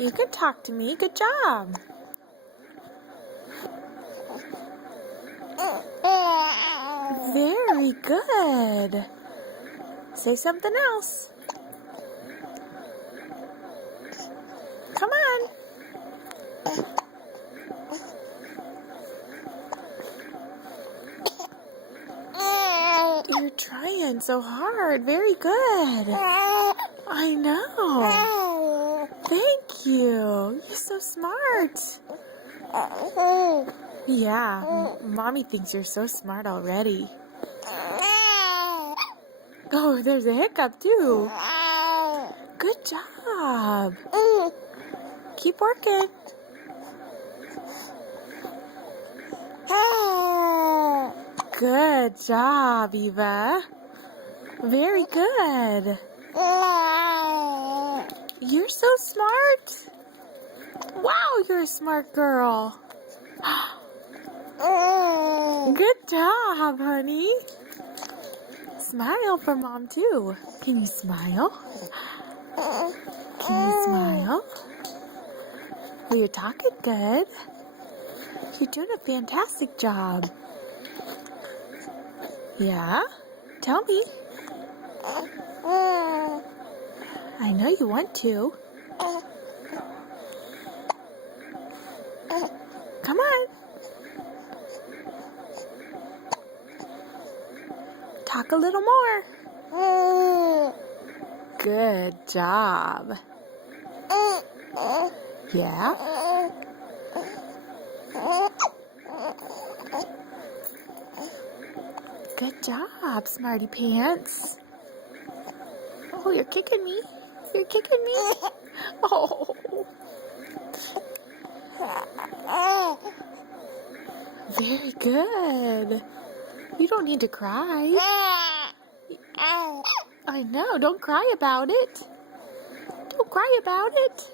You can talk to me. Good job. Very good. Say something else. Come on. You're trying so hard. Very good. I know. Thank you. You're so smart. Yeah, Mommy thinks you're so smart already. Oh, there's a hiccup too. Good job. Keep working. Good job, Eva. Very good. You're so smart. Wow, you're a smart girl. Good job, honey. Smile for Mom, too. Can you smile? Can you smile? Well, you're talking good. You're doing a fantastic job. Yeah? Tell me. I know you want to. Come on. Talk a little more. Good job. Yeah? Good job, Smarty Pants. Oh, you're kicking me. You're kicking me. Oh. Very good. You don't need to cry. I know. Don't cry about it. Don't cry about it.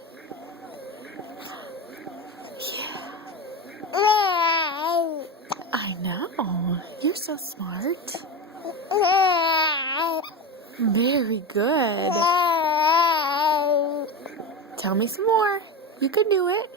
Yeah. I know. You're so smart. Very good. Tell me some more. You can do it.